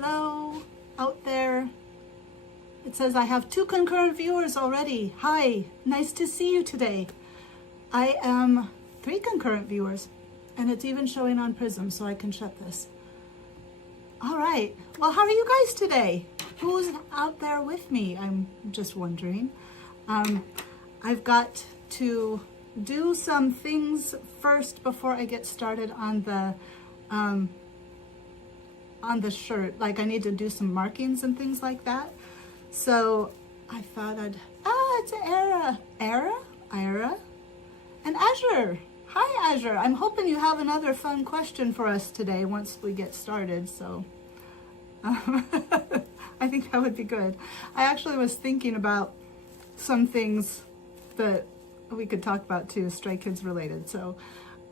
Hello out there. It says I have 2 concurrent viewers already. Hi, nice to see you today. I am 3 concurrent viewers, and it's even showing on Prism, so I can shut this. All right, well, how are you guys today? Who's out there with me? I'm just wondering. I've got to do some things first before I get started on the shirt. Like I need to do some markings and things like that. So I thought it's Ira, and Azure. Hi, Azure. I'm hoping you have another fun question for us today once we get started. So I think that would be good. I actually was thinking about some things that we could talk about too, Stray Kids related. So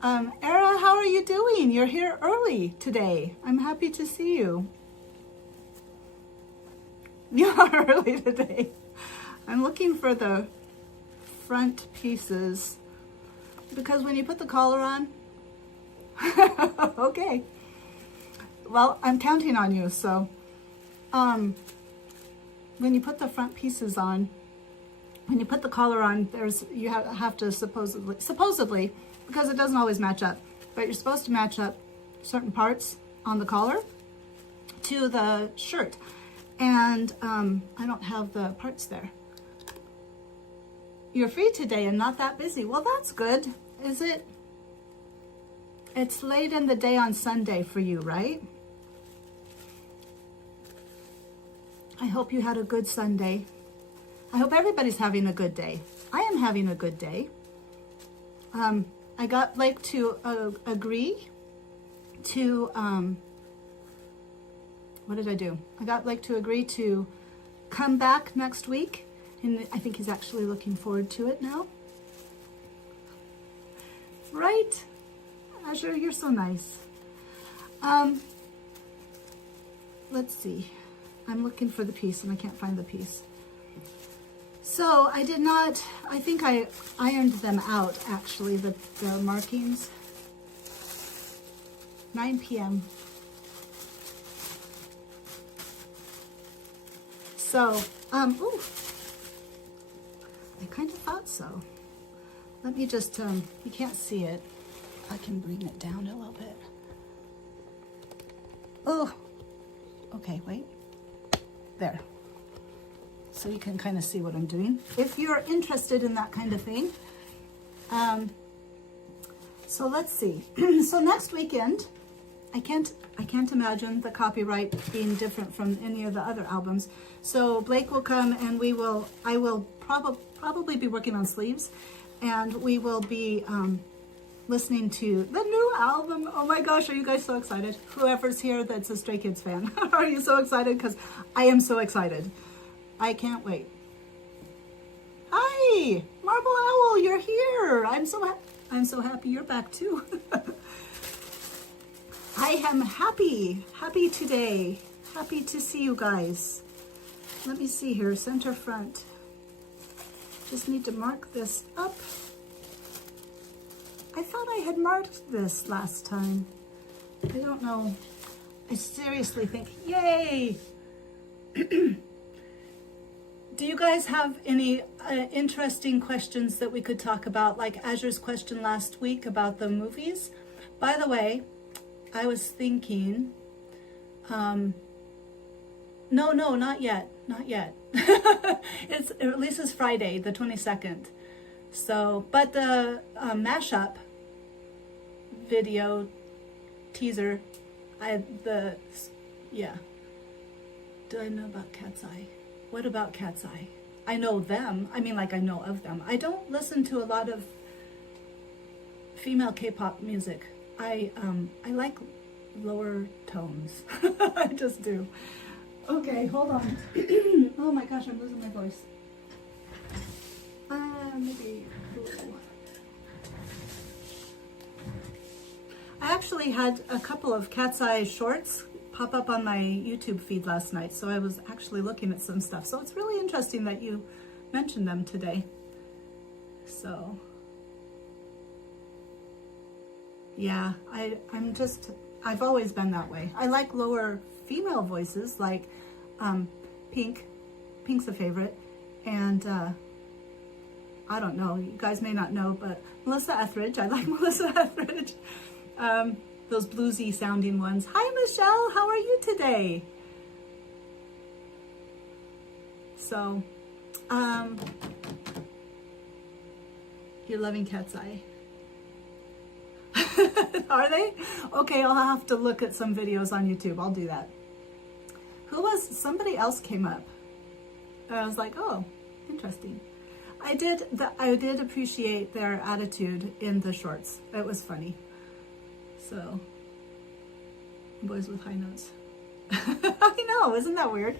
Era, how are you doing? You're here early today. I'm happy to see you. You are early today. I'm looking for the front pieces because when you put the collar on, okay. Well, I'm counting on you. So when you put the front pieces on, when you put the collar on, you have to supposedly, because it doesn't always match up, but you're supposed to match up certain parts on the collar to the shirt. And I don't have the parts there. You're free today and not that busy. Well, that's good. Is it? It's late in the day on Sunday for you, right? I hope you had a good Sunday. I hope everybody's having a good day. I am having a good day. I got Blake to agree to, what did I do? I got Blake to agree to come back next week, and I think he's actually looking forward to it now. Right? Azure, you're so nice. Let's see. I'm looking for the piece and I can't find the piece. So I think I ironed them out actually, the markings. 9 p.m. So, ooh, I kind of thought so. Let me just, you can't see it. I can bring it down a little bit. Oh, okay, wait. There. So you can kind of see what I'm doing if you're interested in that kind of thing. So let's see. So next weekend, I can't imagine the copyright being different from any of the other albums. So Blake will come and I will probably be working on sleeves, and we will be listening to the new album. Oh my gosh, are you guys so excited? Whoever's here that's a Stray Kids fan, are you so excited? Because I am so excited. I can't wait. Hi, Marble Owl, you're here. I'm so happy you're back too. I am happy today. Happy to see you guys. Let me see here, center front. Just need to mark this up. I thought I had marked this last time. I don't know. I seriously think, yay! Do you guys have any interesting questions that we could talk about, like Azure's question last week about the movies? By the way, I was thinking, no, not yet. It releases Friday, the 22nd. So, but the mashup video teaser, Do I know about Cat's Eye? What about Cat's Eye? I know them. I mean, like I know of them. I don't listen to a lot of female K-pop music. I like lower tones. I just do. Okay, hold on. Oh my gosh, I'm losing my voice. Maybe. I actually had a couple of Cat's Eye shorts pop up on my YouTube feed last night, so I was actually looking at some stuff. So it's really interesting that you mentioned them today. So yeah, I'm just I've always been that way. I like lower female voices, like Pink. Pink's a favorite. And I don't know, you guys may not know, but Melissa Etheridge, I like Melissa Etheridge. Those bluesy sounding ones. Hi, Michelle, how are you today? So, you're loving Cat's Eye. Are they? Okay, I'll have to look at some videos on YouTube. I'll do that. Somebody else came up. And I was like, oh, interesting. I did appreciate their attitude in the shorts. It was funny. So, boys with high notes. I know, isn't that weird?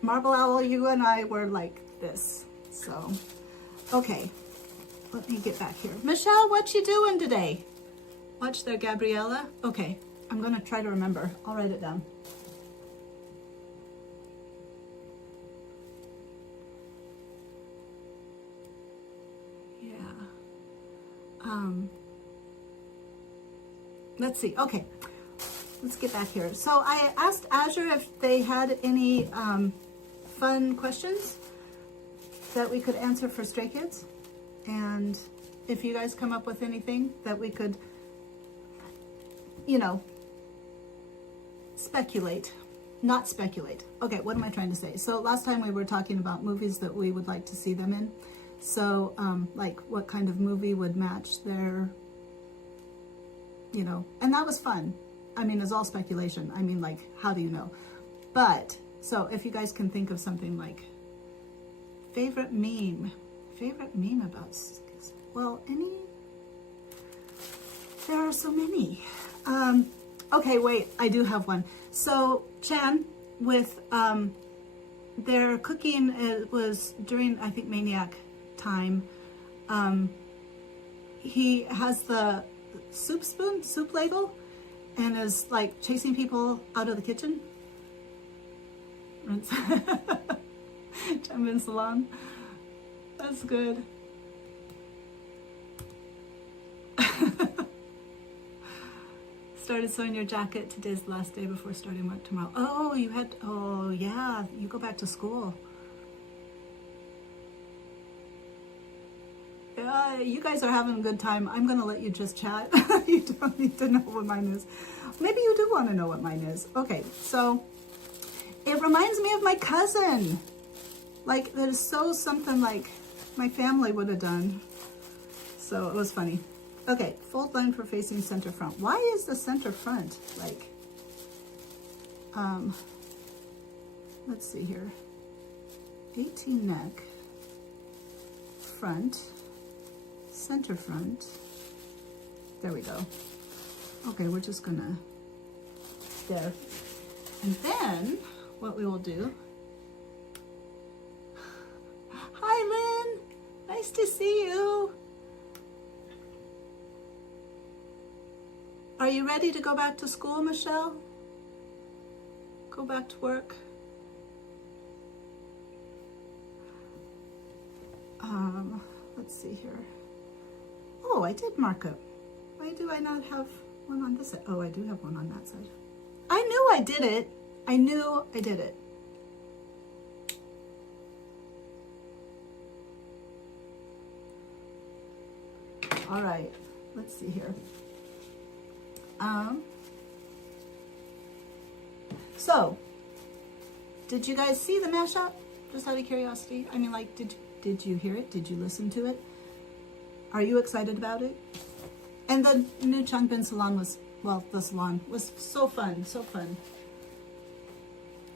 Marble Owl, you and I were like this. So, okay. Let me get back here. Michelle, what you doing today? Watch there, Gabriella. Okay, I'm gonna try to remember. I'll write it down. Yeah. Let's see. Okay, let's get back here. So I asked Azure if they had any fun questions that we could answer for Stray Kids. And if you guys come up with anything that we could, you know, not speculate. Okay, what am I trying to say? So last time we were talking about movies that we would like to see them in. So, like what kind of movie would match their, you know, and that was fun. I mean, it's all speculation. I mean, like, how do you know? But, so if you guys can think of something like favorite meme about, well, there are so many. Okay, wait, I do have one. So Chan, with their cooking, it was during, I think, Maniac time. He has the soup ladle, and is like chasing people out of the kitchen. Chan Bin Salon. That's good. Started sewing your jacket. Today's the last day before starting work tomorrow. Oh, oh yeah, you go back to school. You guys are having a good time. I'm gonna let you just chat. You don't need to know what mine is. Maybe you do want to know what mine is. Okay, so it reminds me of my cousin. Like, there's something like my family would have done. So it was funny. Okay, fold line for facing center front. Why is the center front like, let's see here. 18 neck, front, center front. There we go. Okay, we're just gonna, there. And then what we will do, hi Lynn, nice to see you. Are you ready to go back to school, Michelle? Go back to work? Let's see here. Oh, I did mark up. Why do I not have one on this side? Oh, I do have one on that side. I knew I did it. I knew I did it. All right, let's see here. So, did you guys see the mashup? Just out of curiosity. I mean, like, did you hear it? Did you listen to it? Are you excited about it? And the new Chan Bin Salon was, well, the salon was so fun, so fun.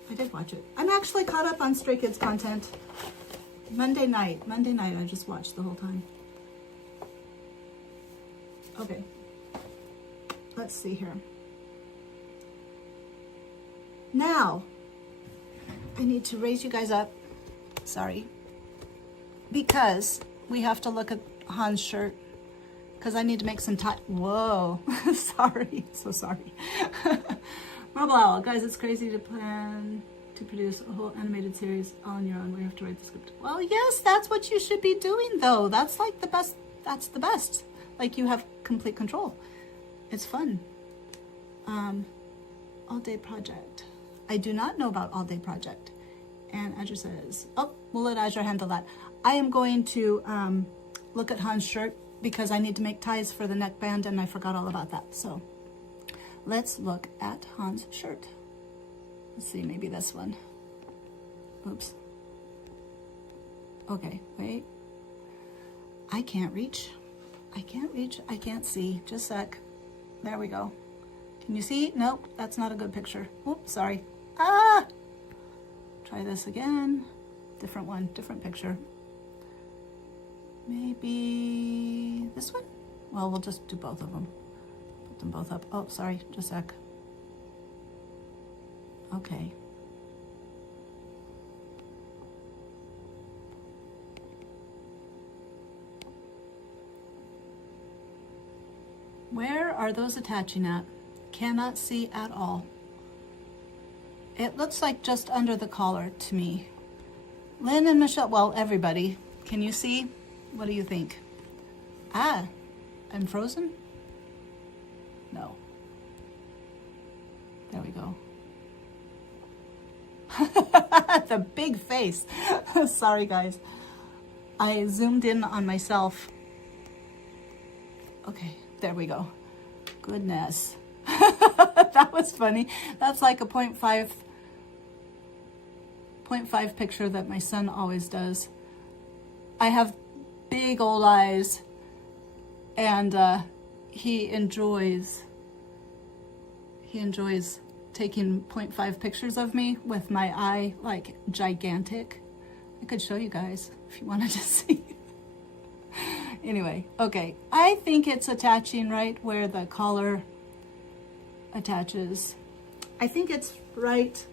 I did watch it. I'm actually caught up on Stray Kids content. Monday night, I just watched the whole time. Okay. Let's see here. Now, I need to raise you guys up. Sorry. Because we have to look at Han's shirt. Because I need to make some time. Whoa. Sorry. So sorry. Marble Owl. Guys, it's crazy to plan to produce a whole animated series all on your own. We have to write the script. Well, yes, that's what you should be doing, though. That's like the best. That's the best. Like, you have complete control. It's fun. All Day Project. I do not know about All Day Project. And Azure says, oh, we'll let Azure handle that. I am going to look at Hans' shirt because I need to make ties for the neckband and I forgot all about that. So let's look at Hans' shirt. Let's see, maybe this one. Oops. Okay, wait. I can't reach. I can't see. Just a sec. There we go. Can you see? Nope, that's not a good picture. Oops, sorry. Ah! Try this again. Different one, different picture. Maybe this one? Well, we'll just do both of them. Put them both up. Oh, sorry, just a sec. Okay. Where are those attaching at? Cannot see at all. It looks like just under the collar to me. Lynn and Michelle, well, everybody, can you see? What do you think? Ah, I'm frozen? No. There we go. The big face. Sorry, guys. I zoomed in on myself. Okay, there we go. Goodness. That was funny. That's like a 0.5 picture that my son always does. I have big old eyes and he enjoys taking 0.5 pictures of me with my eye like gigantic. I could show you guys if you wanted to see. Anyway, okay. I think it's attaching right where the collar attaches. I think it's right.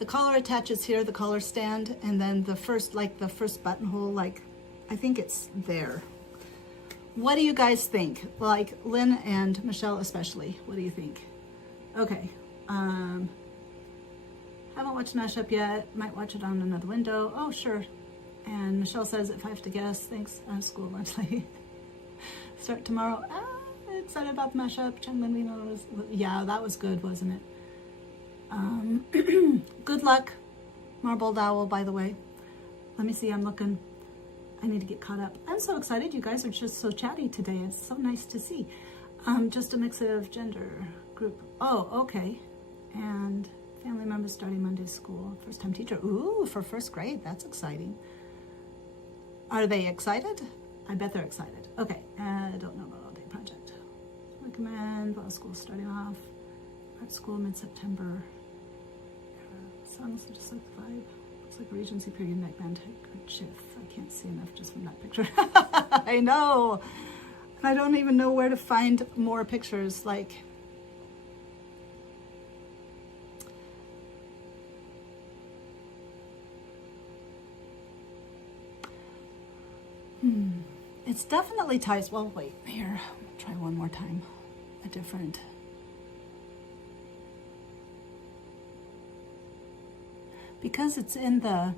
The collar attaches here, the collar stand, and then the first buttonhole, like, I think it's there. What do you guys think? Like, Lynn and Michelle especially, what do you think? Okay, haven't watched Mashup yet, might watch it on another window. Oh, sure. And Michelle says, if I have to guess, thanks, school lunch lady. Start tomorrow. Excited about the Mashup. Yeah, that was good, wasn't it? Good luck, Marbled Owl, by the way. Let me see, I'm looking. I need to get caught up. I'm so excited. You guys are just so chatty today. It's so nice to see. Just a mix of gender group. Oh, okay. And family members starting Monday school. First time teacher. Ooh, for first grade. That's exciting. Are they excited? I bet they're excited. Okay, I don't know about All Day Project. Recommend while school starting off. Art school mid-September. Songs just like the vibe. Looks like Regency period neckband handkerchief. I can't see enough just from that picture. I know. I don't even know where to find more pictures. Like, it's definitely ties. Well, wait, here, I'll try one more time. A different. Because it's in the,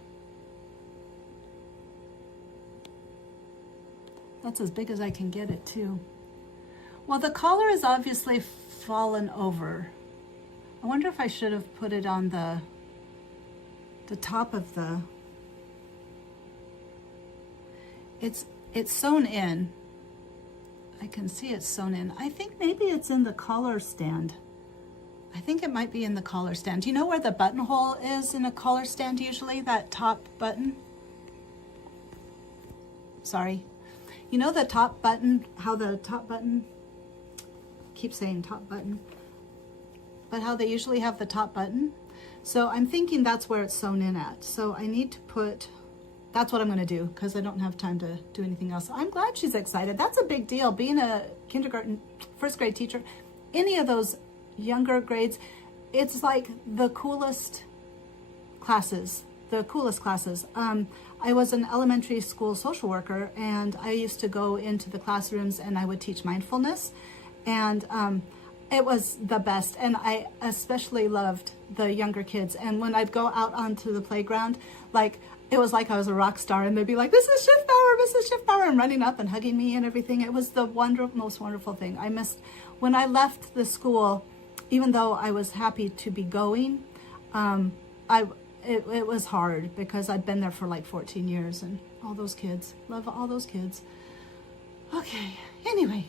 that's as big as I can get it too. Well, the collar is obviously fallen over. I wonder if I should have put it on the top of the, it's sewn in. I can see it's sewn in. I think maybe it's in the collar stand. I think it might be in the collar stand. Do you know where the buttonhole is in a collar stand usually? That top button? Sorry. You know the top button, how the top button, keep saying top button, but how they usually have the top button? So I'm thinking that's where it's sewn in at. So I need to put, that's what I'm gonna do because I don't have time to do anything else. I'm glad she's excited. That's a big deal. Being a kindergarten, first grade teacher, any of those younger grades, it's like the coolest classes. I was an elementary school social worker and I used to go into the classrooms and I would teach mindfulness, and it was the best. And I especially loved the younger kids. And when I'd go out onto the playground, like, it was like I was a rock star, and they'd be like, Mrs. Schiffbauer, and running up and hugging me and everything. It was the most wonderful thing. I missed, when I left the school, even though I was happy to be going, it was hard because I'd been there for like 14 years and all those kids, love all those kids. Okay, anyway,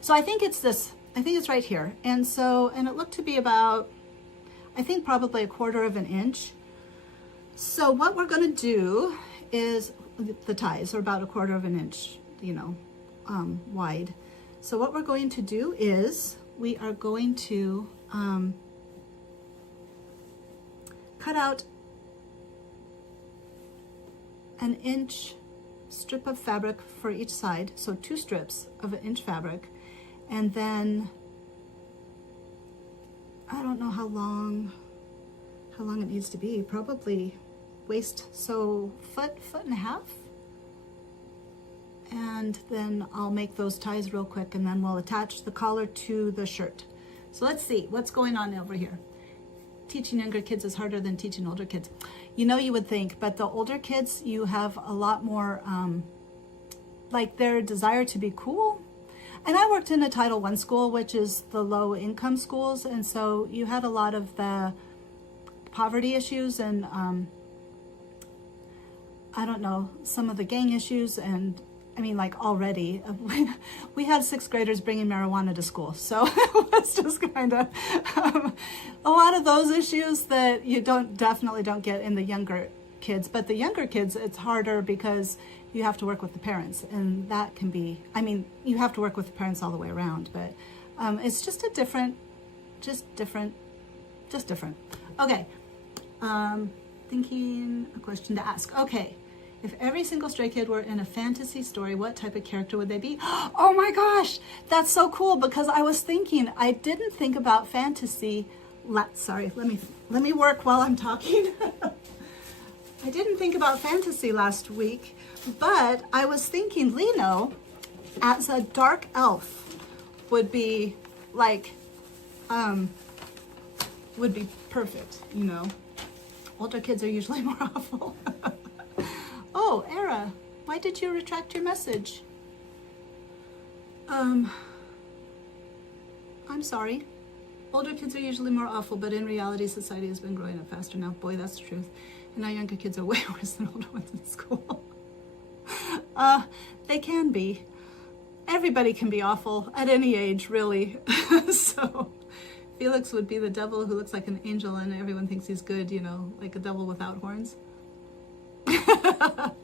so I think it's this, I think it's right here. And so, and it looked to be about, I think probably 1/4 of an inch. So what we're gonna do is, the ties are about 1/4 of an inch, wide. So what we're going to do is, we are going to cut out an inch strip of fabric for each side, so 2 strips of 1 inch fabric, and then I don't know how long it needs to be, probably waist, so foot and a half, and then I'll make those ties real quick, and then we'll attach the collar to the shirt. So let's see what's going on over here. Teaching younger kids is harder than teaching older kids. You would think, but the older kids, you have a lot more, like their desire to be cool. And I worked in a Title I school, which is the low income schools. And so you had a lot of the poverty issues and, I don't know, some of the gang issues. And I mean, like already, we had 6th graders bringing marijuana to school. So it was just kind of a lot of those issues that you definitely don't get in the younger kids. But the younger kids, it's harder because you have to work with the parents. And that can be, I mean, you have to work with the parents all the way around. But it's just different. Okay, thinking a question to ask. Okay. If every single stray kid were in a fantasy story, what type of character would they be? Oh my gosh, that's so cool, because I was thinking, I didn't think about fantasy. Sorry, let me work while I'm talking. I didn't think about fantasy last week, but I was thinking Lino as a dark elf would be like, would be perfect, Older kids are usually more awful. Oh, Era, why did you retract your message? I'm sorry. Older kids are usually more awful, but in reality, society has been growing up faster now. Boy, that's the truth. And now younger kids are way worse than older ones in school. They can be. Everybody can be awful at any age, really. So Felix would be the devil who looks like an angel and everyone thinks he's good, like a devil without horns.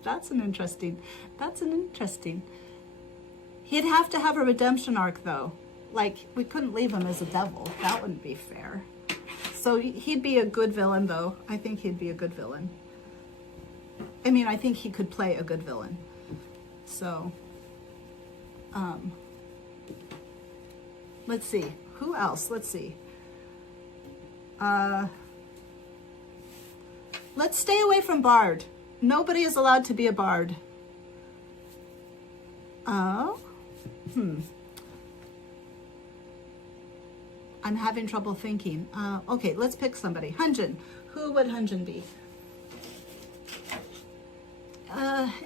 That's an interesting. He'd have to have a redemption arc though. Like, we couldn't leave him as a devil. That wouldn't be fair. So he'd be a good villain though. I think he'd be a good villain. I mean, I think he could play a good villain. So, let's see. Who else? Let's see. Let's stay away from Bard. Nobody is allowed to be a bard. I'm having trouble thinking. Okay, let's pick somebody. Hunjin. Who would Hunjin be?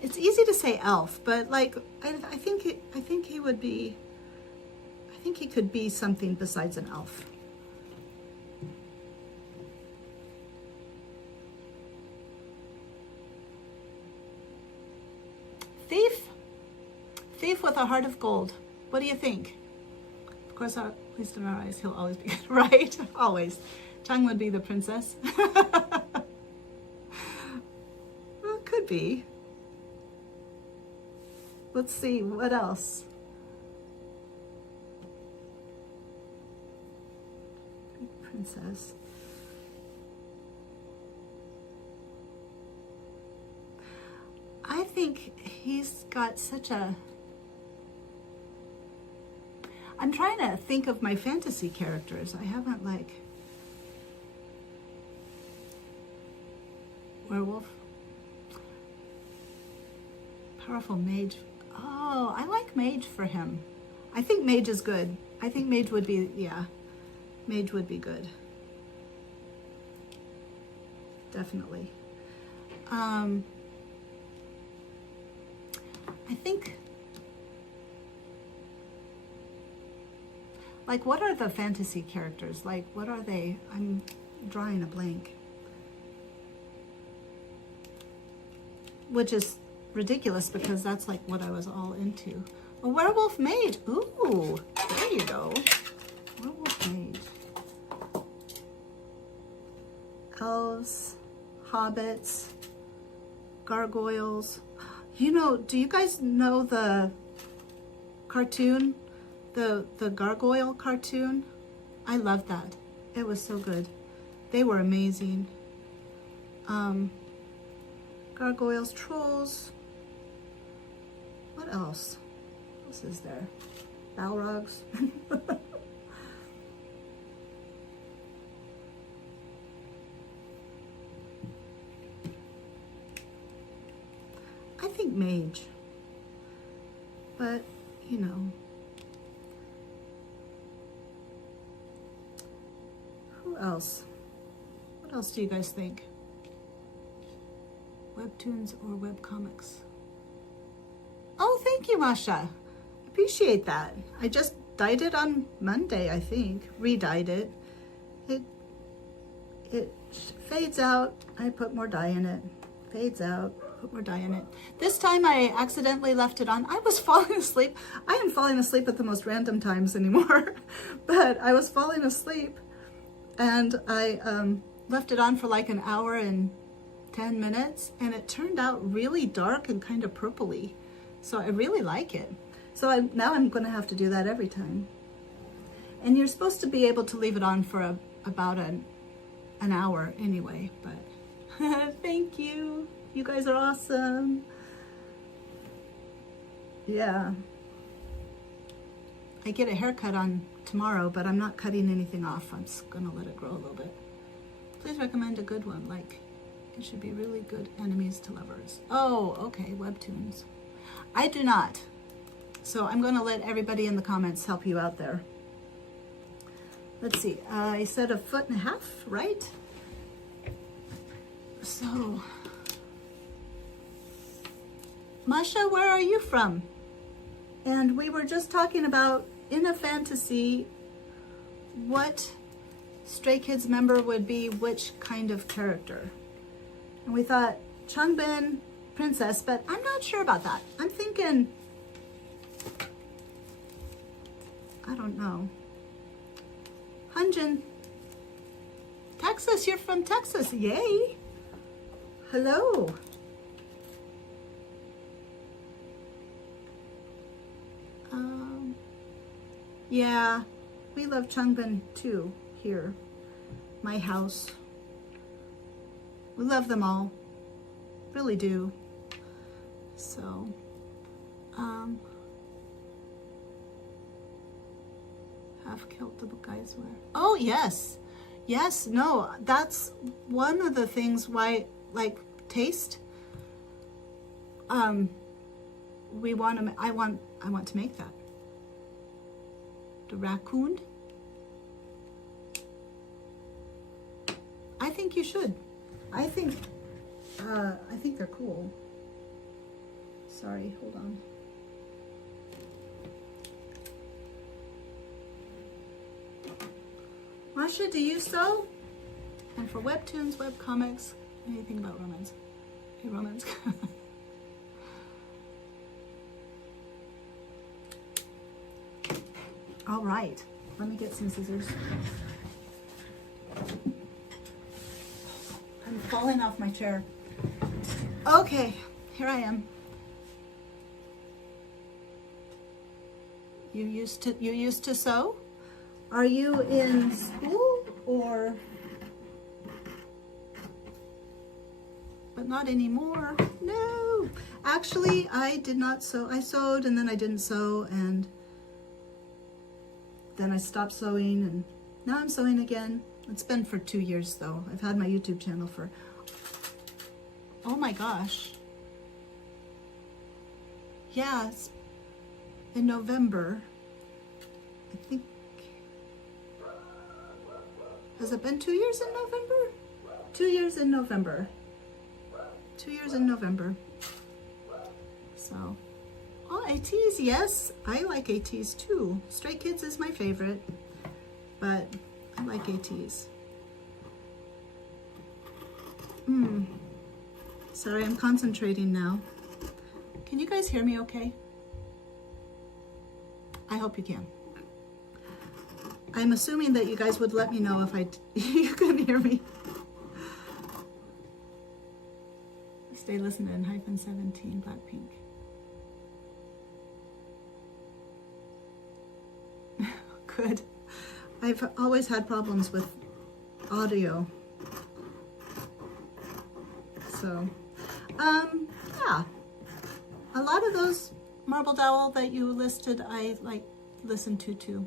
It's easy to say elf, but like I think he would be. I think he could be something besides an elf. Thief with a heart of gold. What do you think? Of course, at least in our eyes, he'll always be good, right? Always. Chang would be the princess. Well, could be. Let's see, what else? Princess. I think he's got such a... I'm trying to think of my fantasy characters. I haven't, like... Werewolf. Powerful mage. Oh, I like mage for him. I think mage is good. I think mage would be, yeah. Mage would be good. Definitely. I think Like, what are the fantasy characters? Like, what are they? I'm drawing a blank. Which is ridiculous because that's like what I was all into. A werewolf mage. Ooh, there you go. Werewolf mage. Elves, hobbits, gargoyles. You know, do you guys know the cartoon? The gargoyle cartoon? I love that. It was so good. They were amazing. Gargoyles, trolls. What else? What else is there? Balrogs. I think mage. But, you know. Who else? What else do you guys think? Webtoons or webcomics? Oh, thank you, Masha. Appreciate that. I just dyed it on Monday, I think. Re-dyed it. It fades out. I put more dye in it. Fades out. Put more dye in it. This time I accidentally left it on. I was falling asleep. I am falling asleep at the most random times anymore. But I was falling asleep and I left it on for like an hour and 10 minutes and it turned out really dark and kind of purpley. So I really like it. So now I'm going to have to do that every time. And you're supposed to be able to leave it on for about an hour anyway, but thank you. You guys are awesome. Yeah. I get a haircut on tomorrow, but I'm not cutting anything off. I'm just going to let it grow a little bit. Please recommend a good one, like it should be really good enemies to lovers. Oh, okay, webtoons. I do not. So I'm going to let everybody in the comments help you out there. Let's see. I said 1.5 feet, right? So, Masha, where are you from? And we were just talking about, in a fantasy, what Stray Kids member would be which kind of character. And we thought Changbin, princess, but I'm not sure about that. I'm thinking, I don't know. Hunjin, Texas, you're from Texas, yay. Hello. Yeah, we love Changbin too, here, my house. We love them all, really do. So, half kilt the guys wear. Oh, yes. Yes, no, that's one of the things why, like, taste. We want to, I want to make that. The raccoon. I think you should. I think they're cool. Sorry, hold on. Masha, do you sew? And for webtoons, webcomics, anything about romance. Hey, romance. All right, let me get some scissors. I'm falling off my chair. Okay, here I am. You used to sew? Are you in school or? But not anymore. No, actually, I did not sew. I sewed and then I didn't sew, and then I stopped sewing, and now I'm sewing again. It's been for 2 years though. I've had my YouTube channel for, oh my gosh. Yeah, it's in November. I think, has it been 2 years in November? 2 years in November. 2 years in November. So, oh, ATs, yes. I like ATs too. Stray Kids is my favorite. but I like ATs. Sorry, I'm concentrating now. Can you guys hear me okay? I hope you can. I'm assuming that you guys would let me know if you couldn't hear me. Stay listening, -17, Blackpink. Good. I've always had problems with audio. So, yeah. A lot of those Marble Dowel that you listed, I listened to too.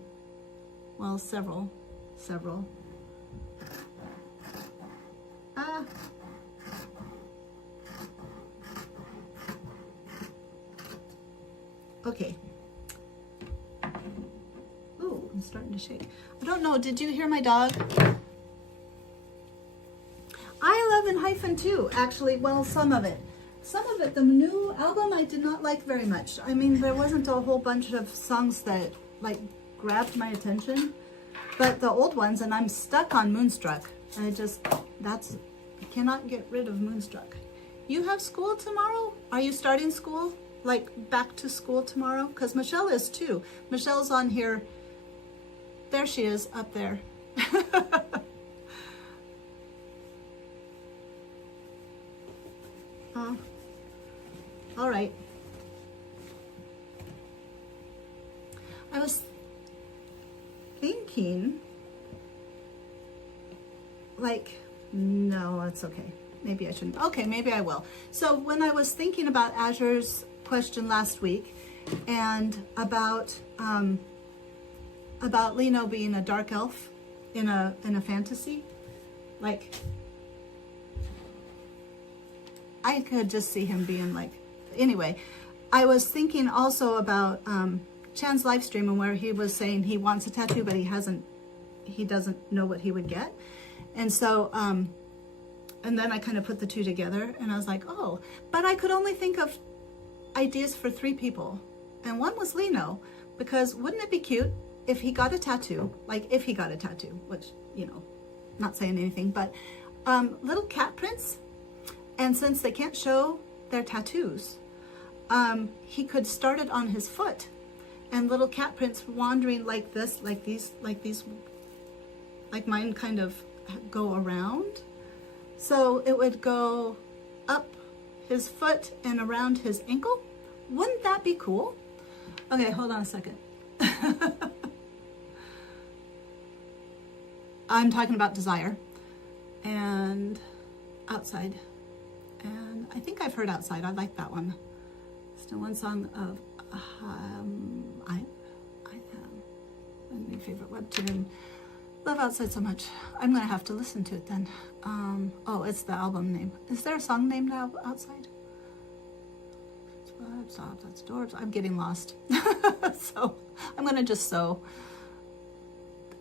Well, several. Okay. Oh, I'm starting to shake. I don't know, did you hear my dog? I love Enhypen too, actually. Well, some of it. The new album I did not like very much. I mean, there wasn't a whole bunch of songs that grabbed my attention, but the old ones, and I'm stuck on Moonstruck. I cannot get rid of Moonstruck. You have school tomorrow? Are you starting school? Back to school tomorrow? Because Michelle is too. Michelle's on here. There she is, up there. All right. I was thinking, no, it's okay. Maybe I shouldn't. Okay, maybe I will. So when I was thinking about Azure's question last week and about Lino being a dark elf in a fantasy, I could just see him being anyway. I was thinking also about Chan's live stream, and where he was saying he wants a tattoo, but he doesn't know what he would get. And so, and then I kind of put the two together, and I was like, oh, but I could only think of ideas for 3 people. And one was Lino, because wouldn't it be cute if he got a tattoo, which, not saying anything, but little cat prints. And since they can't show their tattoos, he could start it on his foot, and little cat prints wandering like this, like mine kind of go around. So it would go up his foot and around his ankle. Wouldn't that be cool? Okay, hold on a second. I'm talking about Desire and Outside. And I think I've heard Outside. I like that one. Still one song of my new favorite webtoon. Love Outside so much. I'm gonna have to listen to it then. Oh, it's the album name. Is there a song named Outside? Stop, that's doors. I'm getting lost. So I'm gonna just sew.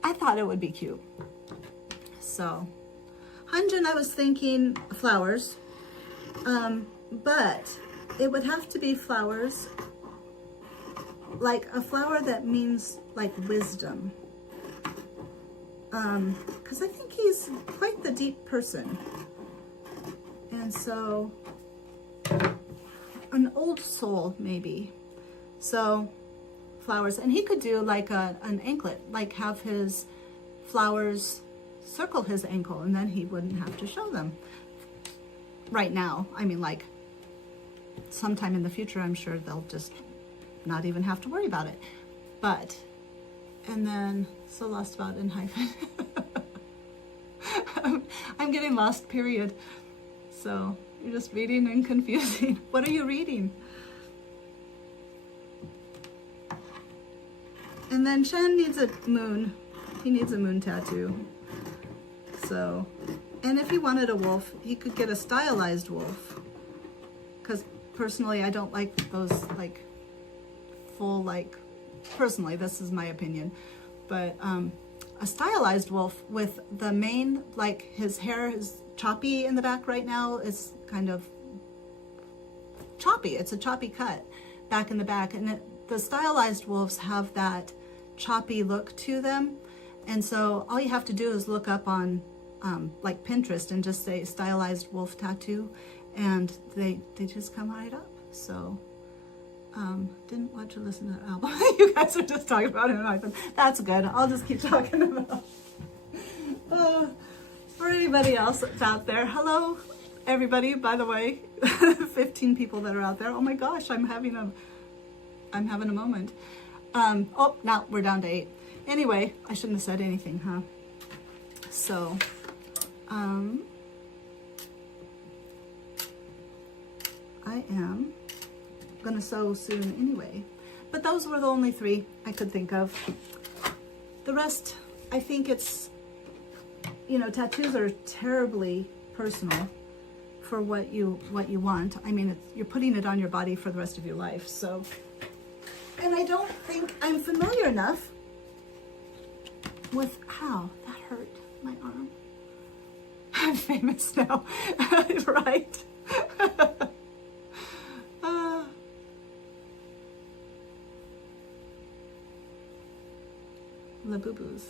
I thought it would be cute. So Hanjin, I was thinking flowers. But it would have to be flowers, like a flower that means wisdom. Because I think he's quite the deep person. And so, an old soul maybe. So, flowers. And he could do an anklet, have his flowers circle his ankle, and then he wouldn't have to show them. Right now, I mean, sometime in the future, I'm sure they'll just not even have to worry about it. But, and then, so lost about Enhypen. I'm getting lost, period. So, you're just reading and confusing. What are you reading? And then Shen needs a moon. He needs a moon tattoo. So, and if he wanted a wolf, he could get a stylized wolf. Because personally, I don't like those full personally, this is my opinion. But a stylized wolf with the mane, his hair is choppy in the back right now. It's kind of choppy. It's a choppy cut back in the back. And the stylized wolves have that choppy look to them. And so all you have to do is look up on like Pinterest and just say stylized wolf tattoo, and they just come right up. So didn't want to listen to that album. You guys are just talking about him. That's good. I'll just keep talking about for anybody else that's out there. Hello everybody, by the way. 15 people that are out there. Oh my gosh, I'm having a moment. Oh, now we're down to 8. Anyway, I shouldn't have said anything, huh? So I am gonna sew soon anyway, but those were the only 3 I could think of. The rest, I think it's, you know, tattoos are terribly personal for what you want. I mean, you're putting it on your body for the rest of your life. So, and I don't think I'm familiar enough with how that hurt my arm. I'm famous now, right? Labubu's.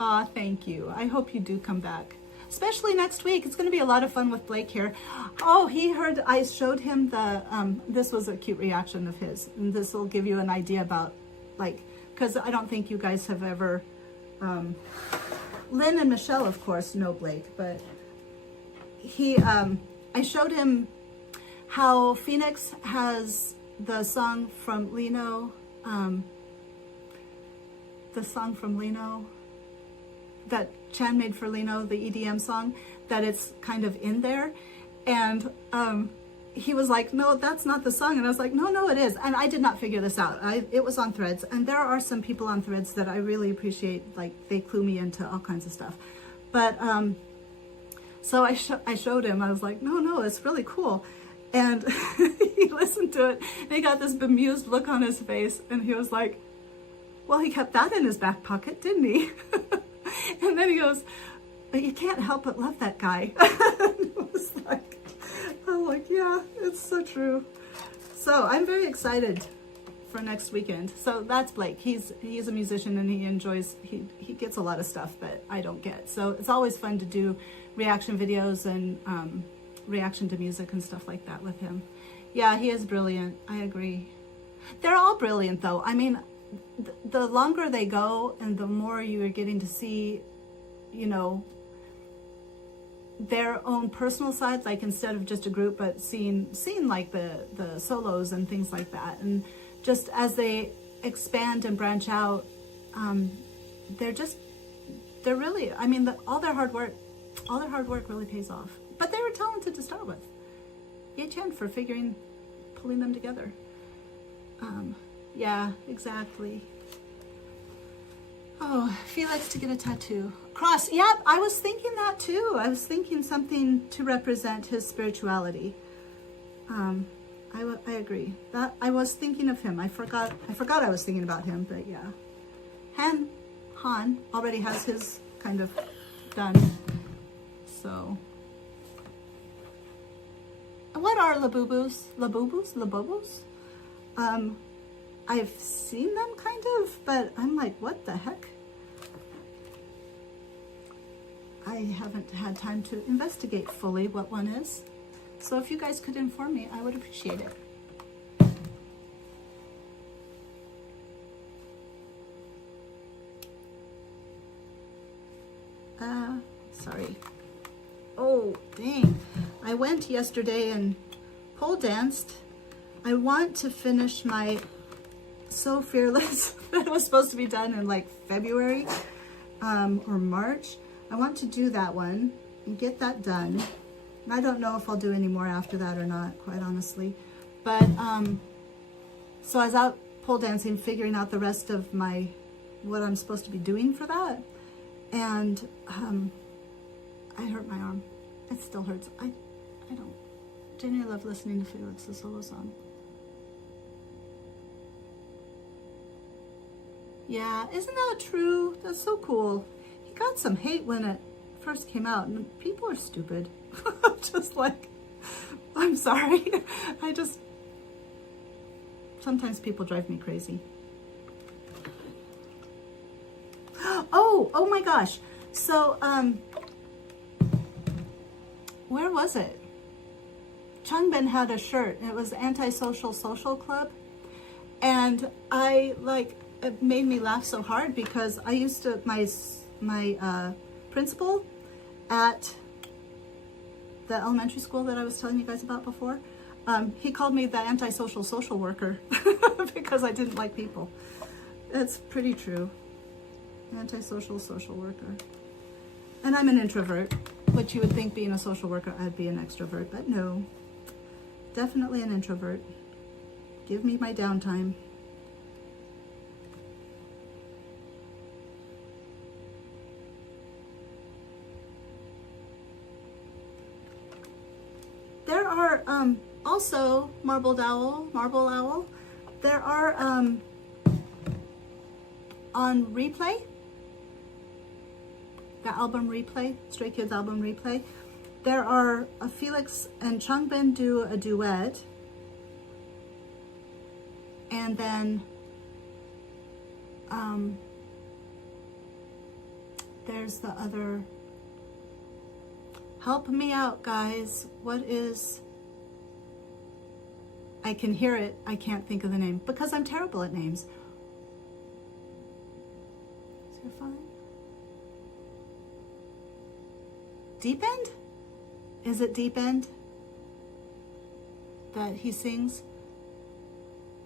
Aw, thank you. I hope you do come back. Especially next week. It's going to be a lot of fun with Blake here. Oh, he heard, I showed him the, this was a cute reaction of his. And this will give you an idea about, like, because I don't think you guys have ever, Lynn and Michelle, of course, know Blake, but he, I showed him how Phoenix has the song from Lino, that Chan made for Lino, the EDM song, that it's kind of in there. And he was like, no, that's not the song. And I was like, no, it is. And I did not figure this out. It was on Threads. And there are some people on Threads that I really appreciate. Like, they clue me into all kinds of stuff. But so I showed him. I was like, no, it's really cool. And he listened to it. And he got this bemused look on his face. And he was like, well, he kept that in his back pocket, didn't he? And then he goes, but you can't help but love that guy. It was like, I'm like, yeah, it's so true. So I'm very excited for next weekend. So that's Blake. He's a musician, and he enjoys, he gets a lot of stuff that I don't get. So it's always fun to do reaction videos and reaction to music and stuff like that with him. Yeah, he is brilliant. I agree. They're all brilliant though. I mean, the longer they go and the more you're getting to see, you know, their own personal side, like instead of just a group, but seeing like the solos and things like that. And just as they expand and branch out, they're really, I mean, all their hard work really pays off. But they were talented to start with. Yay Chan for pulling them together. Yeah, exactly. Oh, Felix to get a tattoo. Cross, yeah, I was thinking that too. I was thinking something to represent his spirituality. I agree. That I was thinking of him. I forgot I was thinking about him, but yeah. Han already has his kind of done. So. What are Labubus? Labobos? I've seen them kind of, but I'm like, what the heck? I haven't had time to investigate fully what one is. So if you guys could inform me, I would appreciate it. Sorry. Oh, dang. I went yesterday and pole danced. I want to finish my So Fearless that was supposed to be done in like February or March. I want to do that one and get that done. I don't know if I'll do any more after that or not, quite honestly. But so I was out pole dancing, figuring out the rest of what I'm supposed to be doing for that. And I hurt my arm. It still hurts. I don't genuinely love listening to Felix's solo song. Yeah, isn't that true? That's so cool. He got some hate when it first came out, and people are stupid. Just like, I'm sorry. Sometimes people drive me crazy. oh my gosh. So, where was it? Changbin had a shirt. It was Antisocial Social Club. And it made me laugh so hard because I used to, my principal at the elementary school that I was telling you guys about before, he called me the antisocial social worker because I didn't like people. It's pretty true. Antisocial social worker. And I'm an introvert, which you would think being a social worker, I'd be an extrovert, but no. Definitely an introvert. Give me my downtime. There are also Marble Owl. There are on Replay, the album Replay, Stray Kids album Replay. There are Felix and Changbin do a duet, and then there's the other. Help me out, guys. What is? I can hear it. I can't think of the name because I'm terrible at names. Is it fine? Deep End? Is it Deep End that he sings?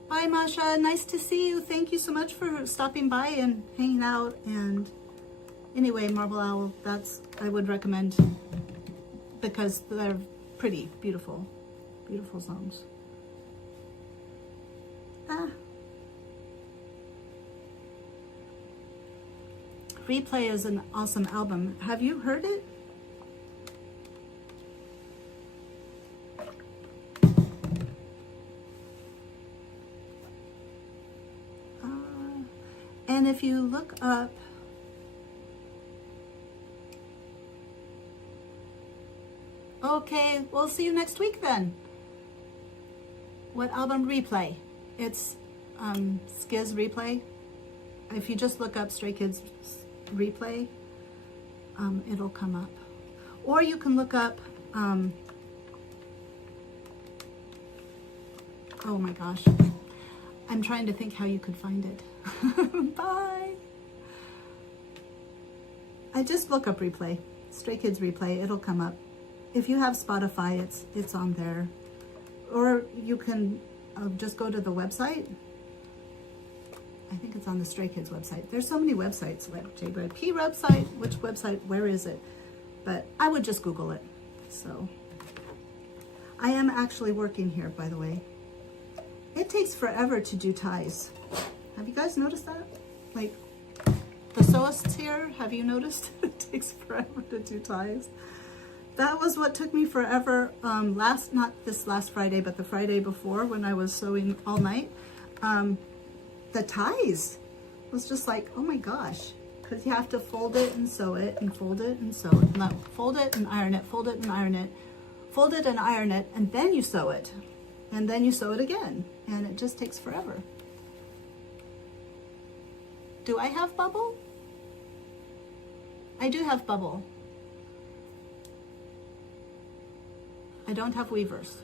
Bye, Masha. Nice to see you. Thank you so much for stopping by and hanging out. And anyway, Marble Owl, I would recommend because they're pretty, beautiful, beautiful songs. Replay is an awesome album. Have you heard it? And if you look up okay, we'll see you next week then. What album? Replay. It's Skiz Replay. If you just look up Stray Kids Replay, it'll come up. Or you can look up, oh my gosh. I'm trying to think how you could find it. Bye. I just look up Replay, Stray Kids Replay, it'll come up. If you have Spotify, it's on there. Or you can just go to the website. I think it's on the Stray Kids website. There's so many websites, like JYP website, which website, where is it? But I would just Google it. So I am actually working here, by the way. It takes forever to do ties. Have you guys noticed that? Like the sewists here, have you noticed? It takes forever to do ties. That was what took me forever not this last Friday, but the Friday before when I was sewing all night. The ties was just like, oh my gosh, because you have to fold it and sew it and fold it and sew it. No, fold it and iron it, fold it and iron it, fold it and iron it, and then you sew it. And then you sew it again. And it just takes forever. Do I have bubble? I do have bubble. I don't have weavers.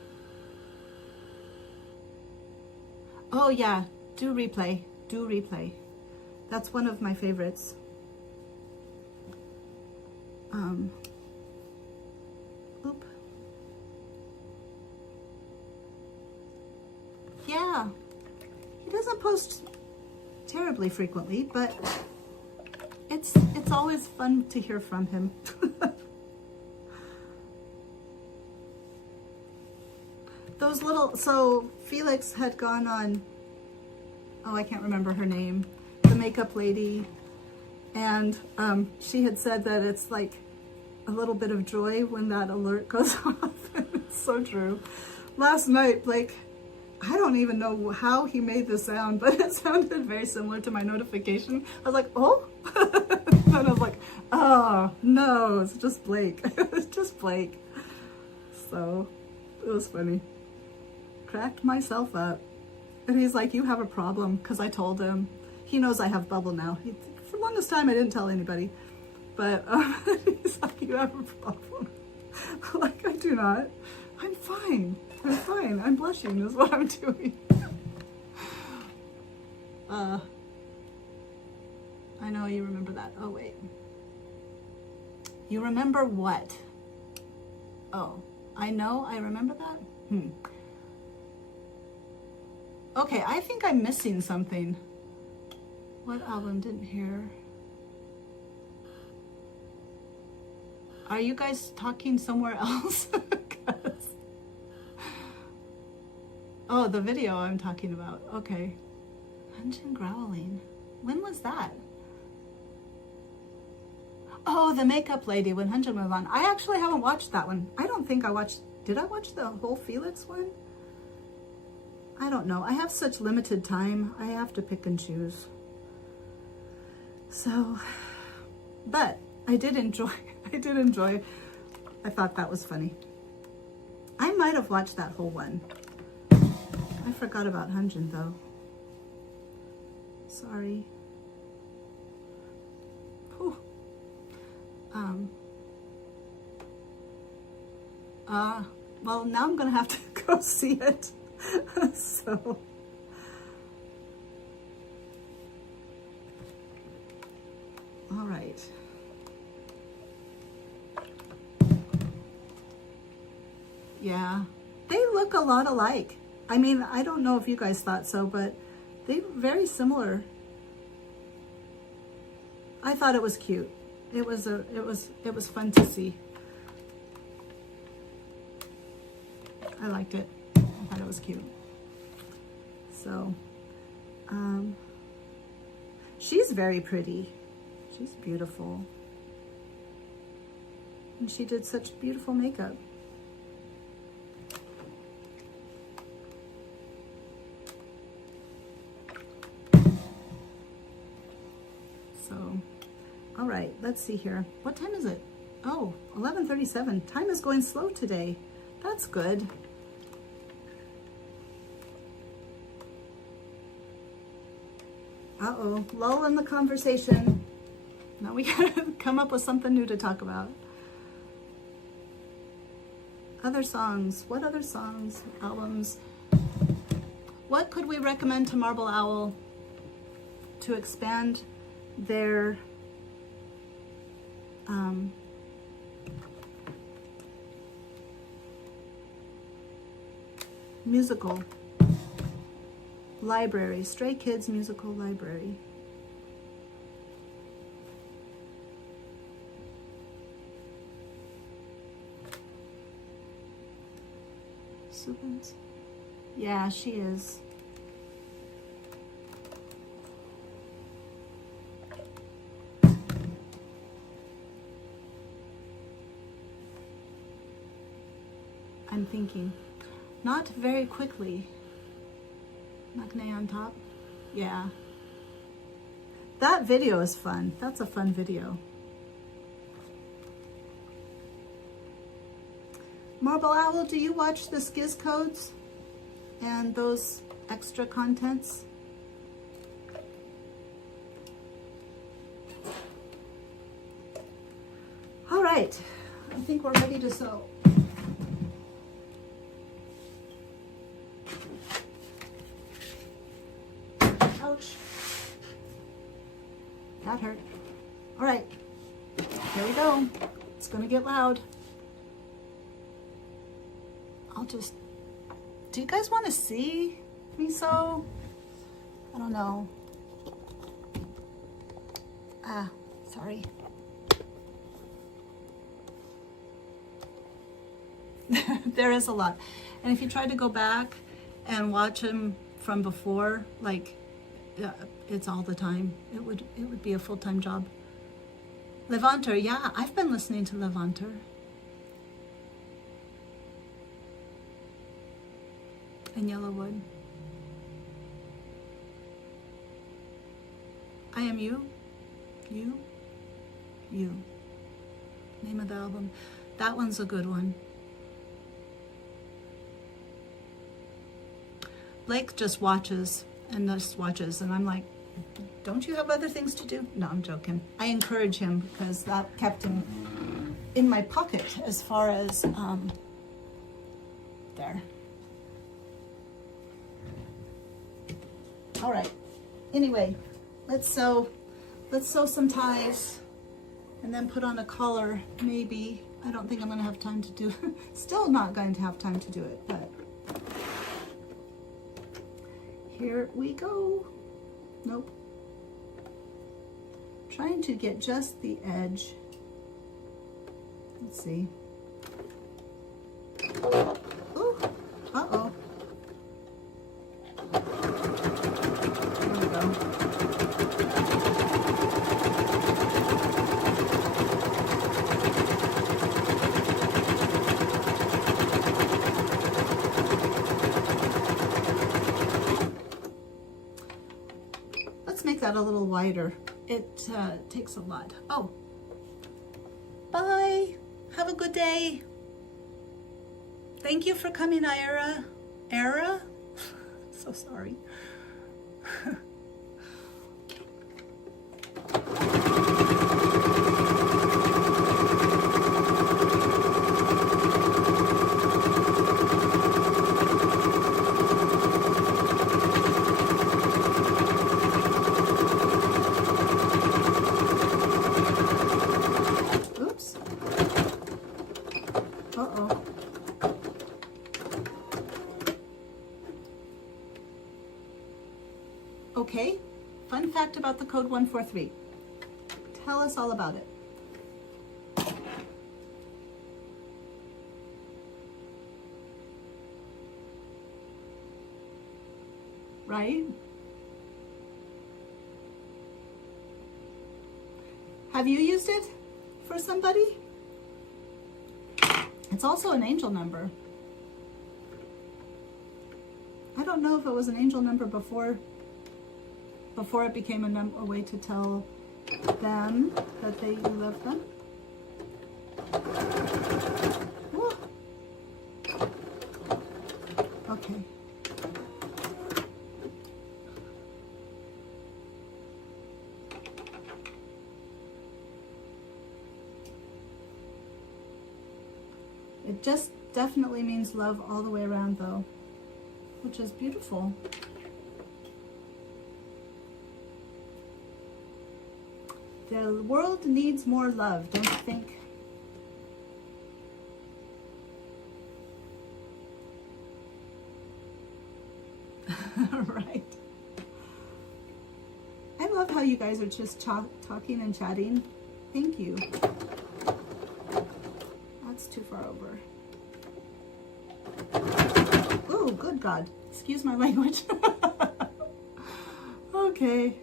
Oh yeah, do Replay. Do Replay. That's one of my favorites. Oop. Yeah. He doesn't post terribly frequently, but it's always fun to hear from him. Those little, so Felix had gone on, oh, I can't remember her name, the makeup lady, and she had said that it's like a little bit of joy when that alert goes off. It's so true. Last night, like, I don't even know how he made the sound, but it sounded very similar to my notification. I was like, oh, and I was like, oh no, it's just Blake. It's just Blake. So it was funny. Cracked myself up. And he's like, you have a problem, because I told him. He knows I have bubble now. For longest time I didn't tell anybody. But he's like, you have a problem. Like, I do not. I'm fine. I'm fine. I'm blushing is what I'm doing. I know you remember that. Oh, wait. You remember what? Oh, I know I remember that? Okay, I think I'm missing something. What album didn't hear? Are you guys talking somewhere else? 'Cause... Oh, the video I'm talking about. Okay. Hunjin Growling. When was that? Oh, the makeup lady when Hunjin was on. I actually haven't watched that one. I don't think I watched... Did I watch the whole Felix one? I don't know. I have such limited time. I have to pick and choose. So, but I did enjoy. I thought that was funny. I might have watched that whole one. I forgot about Hunjin though. Sorry. Whew. Well, now I'm gonna have to go see it. So. All right. Yeah, they look a lot alike. I mean, I don't know if you guys thought so, but they're very similar. I thought it was cute. It was fun to see. I liked it. I thought it was cute. So, she's very pretty. She's beautiful. And she did such beautiful makeup. So, all right, let's see here. What time is it? Oh, 11:37. Time is going slow today. That's good. Uh-oh, lull in the conversation. Now we gotta come up with something new to talk about. Other songs. What other songs? Albums? What could we recommend to Marble Owl to expand their musical library, Stray Kids musical library? Subins? Yeah, she is. I'm thinking. Not very quickly. Maknae on top. Yeah. That video is fun. That's a fun video. Marble Owl, do you watch the Skiz Codes and those extra contents? All right. I think we're ready to sew. Ouch. That hurt. All right, here we go. It's gonna get loud. I'll just, do you guys want to see me sew? I don't know. Sorry. There is a lot. And if you try to go back and watch them from before, like, it's all the time. It would be a full-time job. Levanter, yeah, I've been listening to Levanter. And Yellowwood. I Am You. You. Name of the album. That one's a good one. Blake just watches and I'm like, Don't you have other things to do? No, I'm joking. I encourage him because that kept him in my pocket as far as there. All right. Anyway, let's sew some ties and then put on a collar, maybe. I don't think I'm gonna have time to do, still not going to have time to do it, but here we go. Nope. Trying to get just the edge. Let's see. Ooh, uh-oh. There we go. Let's make that a little wider. It takes a lot. Oh, bye. Have a good day. Thank you for coming, Ira. Era? So sorry. Oops. Uh-oh. Okay, fun fact about the code 143. Tell us all about it. Right? Have you used it for somebody? It's also an angel number. I don't know if it was an angel number before it became a way to tell them that you love them. Whoa. Okay. It just definitely means love all the way around though, which is beautiful. The world needs more love, don't you think? Right. I love how you guys are just talking and chatting. Thank you. That's too far over. Oh, good God. Excuse my language. Okay.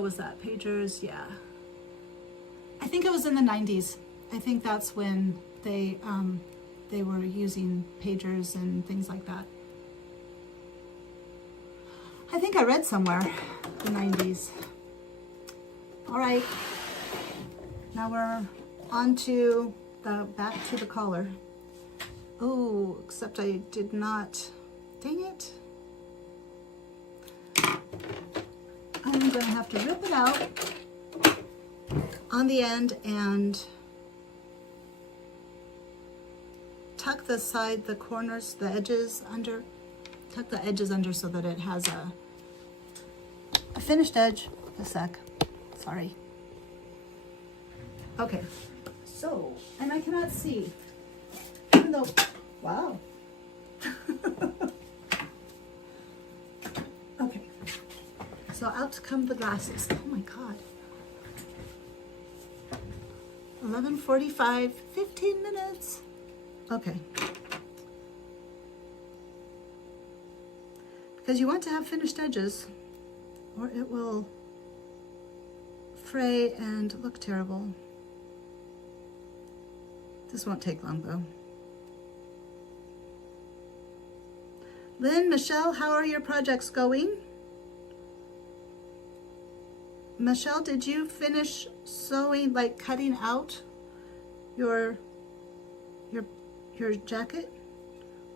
Was that pagers? Yeah, I think it was in the 90s. I think that's when they were using pagers and things like that. I think I read somewhere the 90s. All right, now we're on to back to the collar. Oh, except I did not, dang it. I'm going to have to rip it out on the end and tuck the side, the corners, the edges under, tuck the edges under so that it has a finished edge. A sec, sorry. Okay, so, and I cannot see, even though, wow. Okay. So out come the glasses. Oh my God. 11:45, 15 minutes. Okay. Because you want to have finished edges or it will fray and look terrible. This won't take long though. Lynn, Michelle, how are your projects going? Michelle, did you finish sewing, like cutting out your jacket?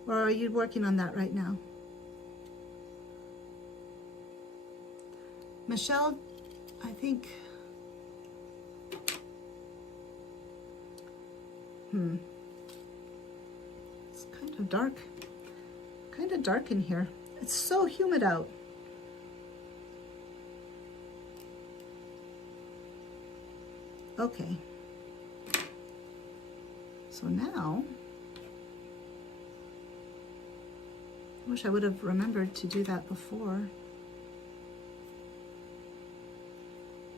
Or are you working on that right now? Michelle, I think, it's kind of dark in here. It's so humid out. Okay. So now, I wish I would have remembered to do that before.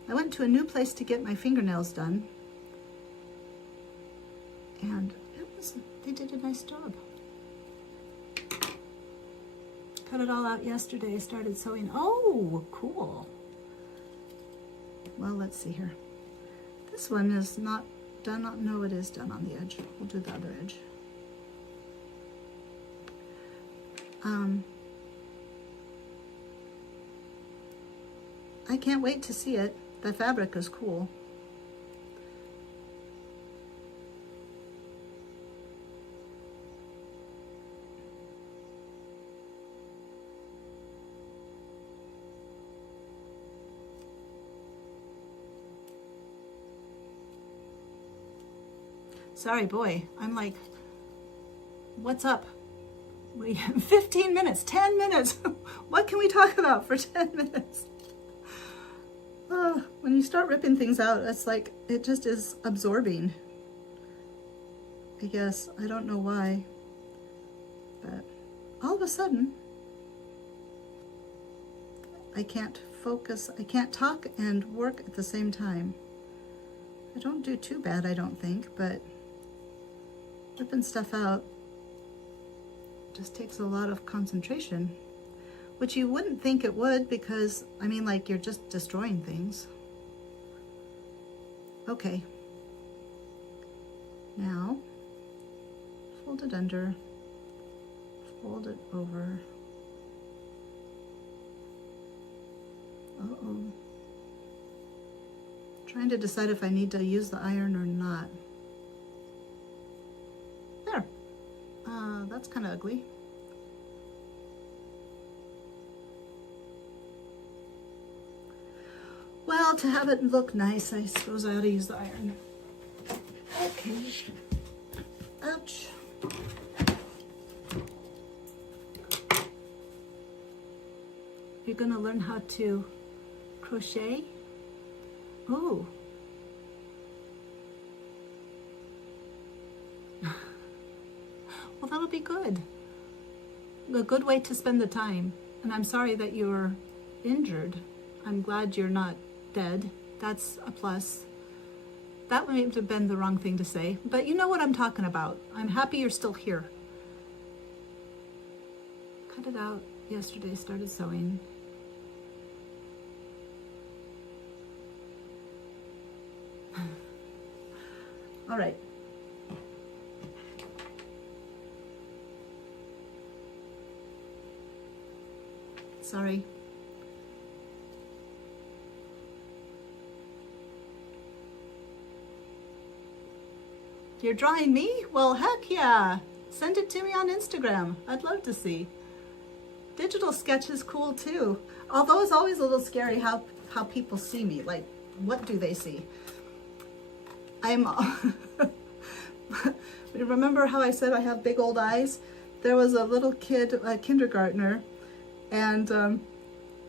I went to a new place to get my fingernails done, and they did a nice job. Cut it all out yesterday, started sewing. Oh, cool. Well, let's see here. This one is not done. No, it is done on the edge. We'll do the other edge. I can't wait to see it. The fabric is cool. Sorry, boy, I'm like, what's up? 15 minutes, 10 minutes. What can we talk about for 10 minutes? When you start ripping things out, it's like, it just is absorbing. I guess, I don't know why, but all of a sudden, I can't focus, I can't talk and work at the same time. I don't do too bad, I don't think, but ripping stuff out just takes a lot of concentration, which you wouldn't think it would, because I mean, like, you're just destroying things. Okay, now fold it under, fold it over. Uh-oh. Trying to decide if I need to use the iron or not. There. That's kind of ugly. Well, to have it look nice, I suppose I ought to use the iron. Okay. Ouch. You're gonna learn how to crochet? Ooh. Well, that'll be good. A good way to spend the time. And I'm sorry that you're injured. I'm glad you're not dead. That's a plus. That might have been the wrong thing to say, but you know what I'm talking about. I'm happy you're still here. Cut it out yesterday, started sewing. All right. Sorry. You're drawing me? Well, heck yeah. Send it to me on Instagram. I'd love to see. Digital sketch is cool too. Although it's always a little scary how people see me. Like, what do they see? Remember how I said I have big old eyes? There was a little kid, a kindergartner, and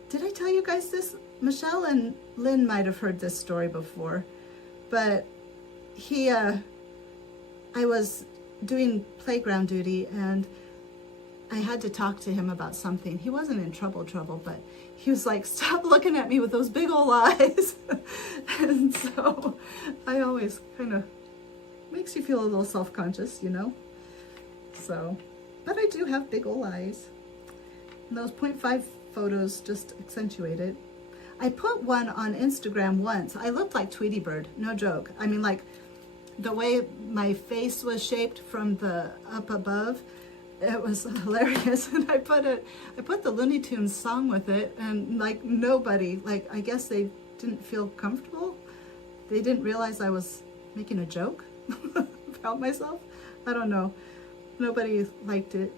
did I tell you guys this? Michelle and Lynn might have heard this story before, but I was doing playground duty, and I had to talk to him about something. He wasn't in trouble, but he was like, stop looking at me with those big old eyes. And so I always kind of makes you feel a little self-conscious, you know? So, but I do have big old eyes. And those 0.5 photos just accentuate it. I put one on Instagram once. I looked like Tweety Bird, no joke. I mean, like the way my face was shaped from the up above, it was hilarious. And I put the Looney Tunes song with it, and like nobody, like I guess they didn't feel comfortable. They didn't realize I was making a joke about myself. I don't know. Nobody liked it.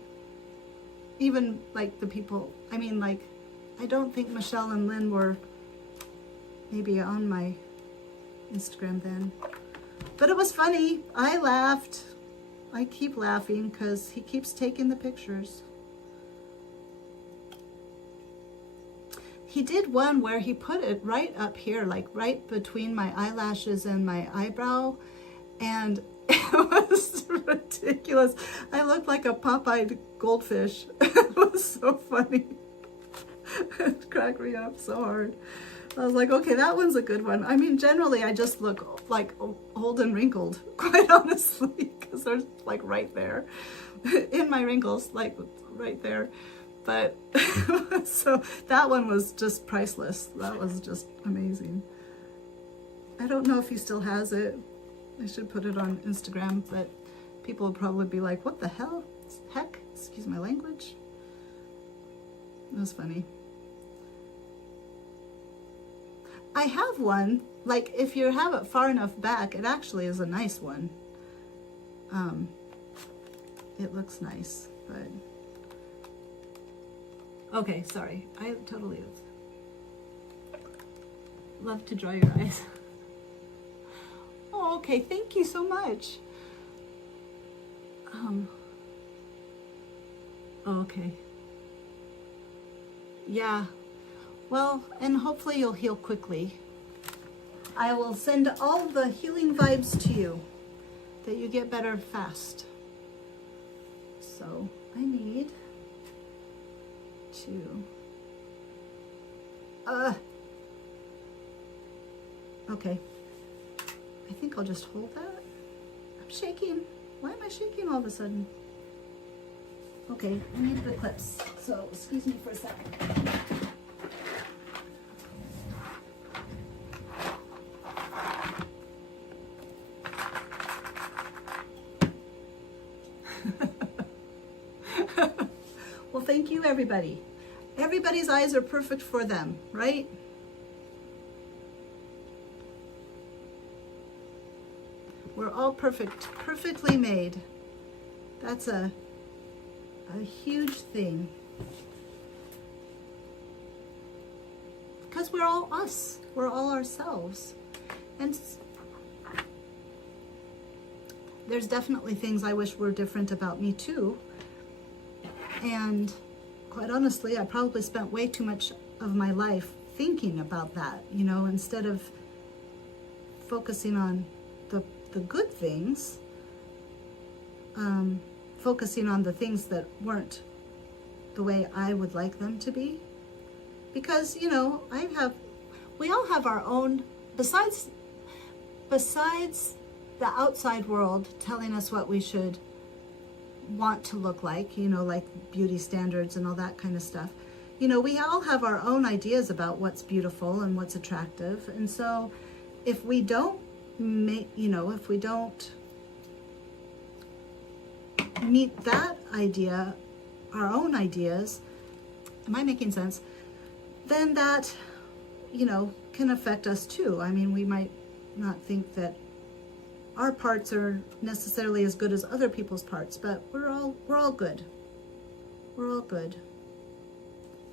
Even like the people, I mean, like, I don't think Michelle and Lynn were maybe on my Instagram then. But it was funny. I laughed. I keep laughing because he keeps taking the pictures. He did one where he put it right up here, like right between my eyelashes and my eyebrow. And it was ridiculous. I looked like a pop-eyed goldfish. It was so funny. It cracked me up so hard. I was like, okay, that one's a good one. I mean, generally, I just look like old and wrinkled, quite honestly, because they're like right there in my wrinkles, like right there. But so that one was just priceless. That was just amazing. I don't know if he still has it. I should put it on Instagram, but people would probably be like, what the hell? Heck? Excuse my language. It was funny. I have one, like if you have it far enough back, it actually is a nice one. It looks nice, but... Okay, sorry. I totally love to dry your eyes. Oh, okay, thank you so much. Okay. Yeah. Well, and hopefully you'll heal quickly. I will send all the healing vibes to you, that you get better fast. So I need to, okay. I think I'll just hold that. I'm shaking. Why am I shaking all of a sudden? Okay, I need the clips, so excuse me for a second. Well, thank you, everybody. Everybody's eyes are perfect for them, right? We're all perfect, perfectly made. That's a huge thing. Because we're all us. We're all ourselves. And there's definitely things I wish were different about me too. And quite honestly, I probably spent way too much of my life thinking about that, you know, instead of focusing on the good things, focusing on the things that weren't the way I would like them to be. Because, you know, we all have our own, besides the outside world telling us what we should want to look like, you know, like beauty standards and all that kind of stuff. You know, we all have our own ideas about what's beautiful and what's attractive. And so if we don't if we don't meet that idea, our own ideas, am I making sense? Then that, you know, can affect us too. I mean, we might not think that our parts are necessarily as good as other people's parts, but we're all good. We're all good.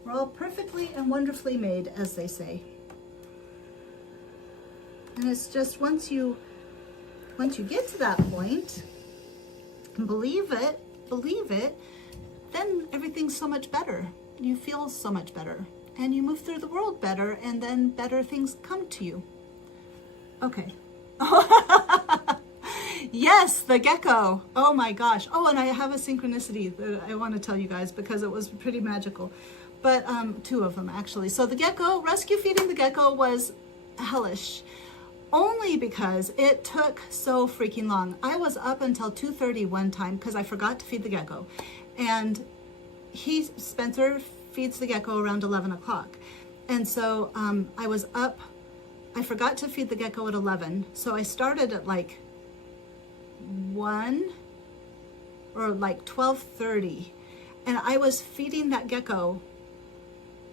We're all perfectly and wonderfully made, as they say. And it's just once you get to that point and believe it, then everything's so much better. You feel so much better, and you move through the world better, and then better things come to you. Okay. Yes, the gecko. Oh my gosh. Oh, and I have a synchronicity that I want to tell you guys because it was pretty magical. But two of them actually. So the gecko, rescue feeding the gecko was hellish. Only because it took so freaking long. I was up until 2:30 one time because I forgot to feed the gecko. And Spencer feeds the gecko around 11 o'clock. And so I was up, I forgot to feed the gecko at 11. So I started at like 1 or like 12:30. And I was feeding that gecko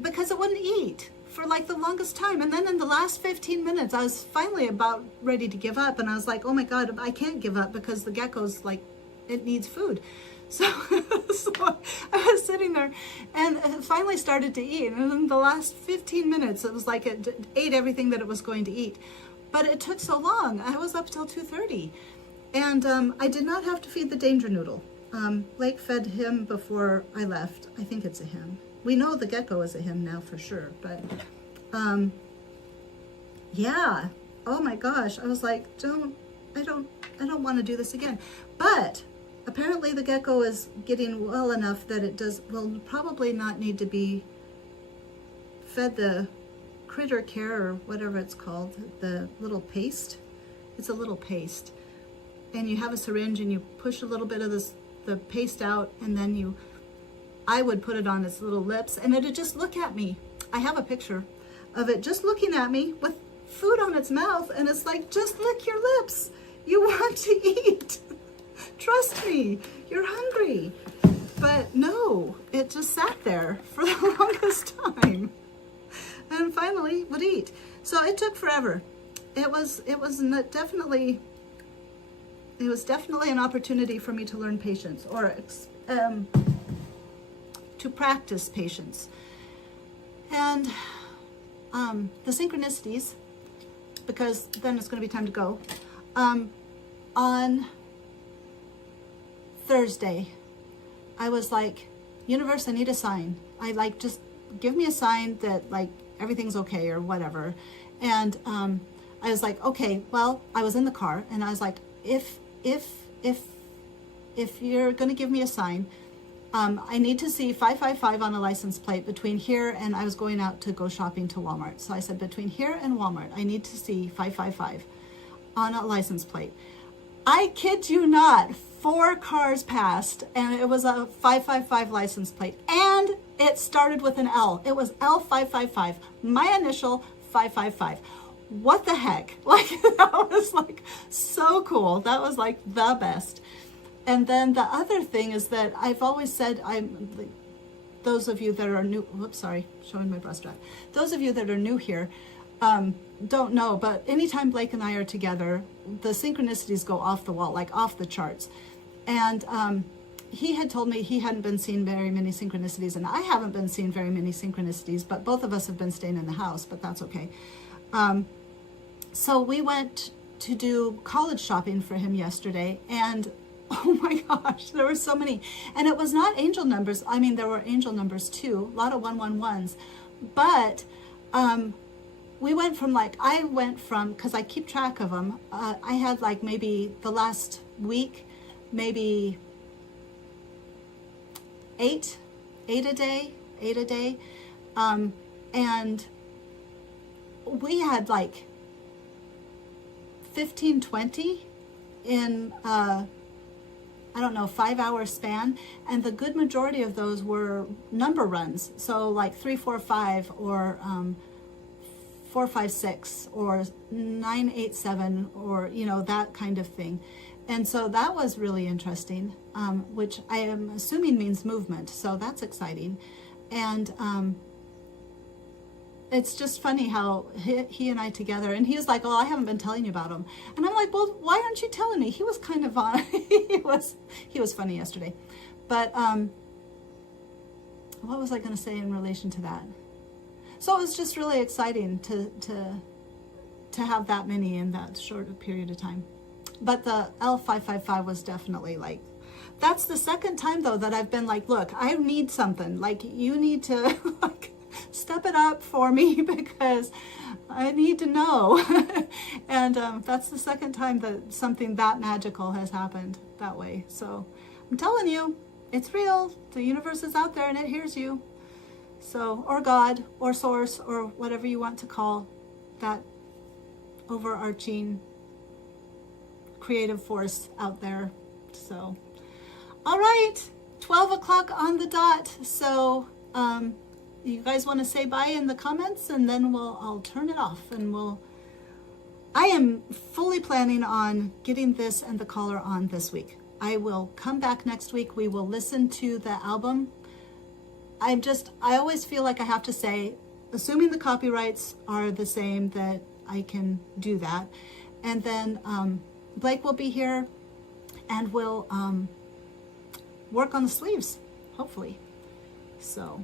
because it wouldn't eat for like the longest time. And then in the last 15 minutes, I was finally about ready to give up. And I was like, oh my God, I can't give up because the gecko's like, it needs food. So, so I was sitting there and it finally started to eat. And in the last 15 minutes, it was like it ate everything that it was going to eat. But it took so long. I was up till 2:30. And I did not have to feed the danger noodle. Blake fed him before I left. I think it's a him. We know the gecko is a him now for sure. But yeah. Oh my gosh. I was like, I don't want to do this again. But apparently the gecko is getting well enough that will probably not need to be fed the critter care or whatever it's called, the little paste. It's a little paste. And you have a syringe and you push a little bit of the paste out, and then I would put it on its little lips and it'd just look at me. I have a picture of it just looking at me with food on its mouth, and it's like, just lick your lips. You want to eat. Trust me, you're hungry. But no, it just sat there for the longest time and finally would eat. So it took forever. It was definitely an opportunity for me to learn patience, or to practice patience. And the synchronicities, because then it's going to be time to go, on Thursday, I was like, universe, I need a sign. I like, just give me a sign that like everything's okay or whatever. And I was like, okay, well, I was in the car and I was like, if you're going to give me a sign, I need to see 555 on a license plate between here and I was going out to go shopping to Walmart. So I said, between here and Walmart, I need to see 555 on a license plate. I kid you not, 4 cars passed and it was a 555 license plate, and it started with an L. It was L555, my initial 555. What the heck? Like, that was like so cool. That was like the best. And then the other thing is that I've always said, those of you that are new, whoops, sorry, showing my breast strap. Those of you that are new here don't know, but anytime Blake and I are together, the synchronicities go off the wall, like off the charts. And he had told me he hadn't been seeing very many synchronicities, and I haven't been seeing very many synchronicities, but both of us have been staying in the house, but that's okay. So we went to do college shopping for him yesterday, and oh my gosh, there were so many. And it was not angel numbers. I mean, there were angel numbers too, a lot of 111s. But we went from because I keep track of them, I had like maybe the last week, maybe 8 a day. And we had like 15, 20 in, 5-hour span. And the good majority of those were number runs. So like 3, 4, 5 or 4, 5, 6 or 9, 8, 7 or, that kind of thing. And so that was really interesting, which I am assuming means movement. So that's exciting. And it's just funny how he and I together, and he was like, oh, I haven't been telling you about him. And I'm like, well, why aren't you telling me? He was kind of on, he was funny yesterday. But what was I going to say in relation to that? So it was just really exciting to have that many in that short period of time. But the L555 was definitely like, that's the second time though that I've been like, look, I need something. Like, you need to like step it up for me, because I need to know. And that's the second time that something that magical has happened that way. So I'm telling you, it's real. The universe is out there and it hears you. So, or God, or source, or whatever you want to call that overarching creative force out there. So, all right, 12 o'clock on the dot. So, you guys want to say bye in the comments, and then I'll turn it off, and I am fully planning on getting this and the caller on this week. I will come back next week. We will listen to the album. I always feel like I have to say, assuming the copyrights are the same, that I can do that. And then Blake will be here, and we'll work on the sleeves, hopefully. So,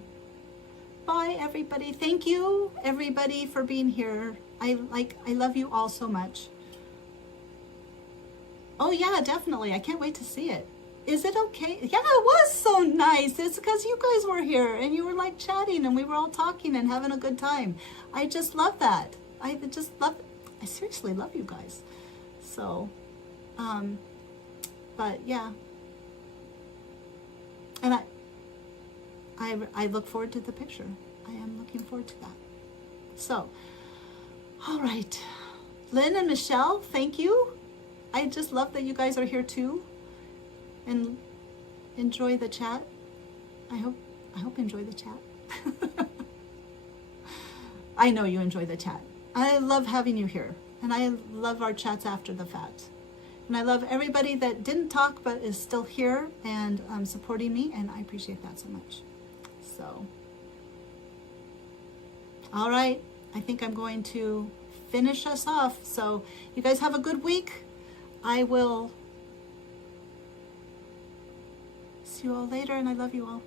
bye everybody. Thank you everybody for being here. I love you all so much. Oh yeah, definitely. I can't wait to see it. Is it okay? Yeah, it was so nice. It's because you guys were here and you were like chatting and we were all talking and having a good time. I just love that. I seriously love you guys. So, but yeah. And I look forward to the picture. I am looking forward to that. So, all right. Lynn and Michelle, thank you. I just love that you guys are here too. And enjoy the chat. I hope you enjoy the chat. I know you enjoy the chat. I love having you here. And I love our chats after the fact. And I love everybody that didn't talk but is still here and supporting me, and I appreciate that so much. So, all right, I think I'm going to finish us off. So you guys have a good week. I will see you all later, and I love you all.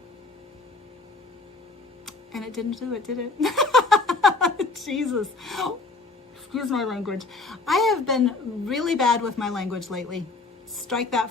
And it didn't do it, did it? Jesus. Excuse my language. I have been really bad with my language lately. Strike that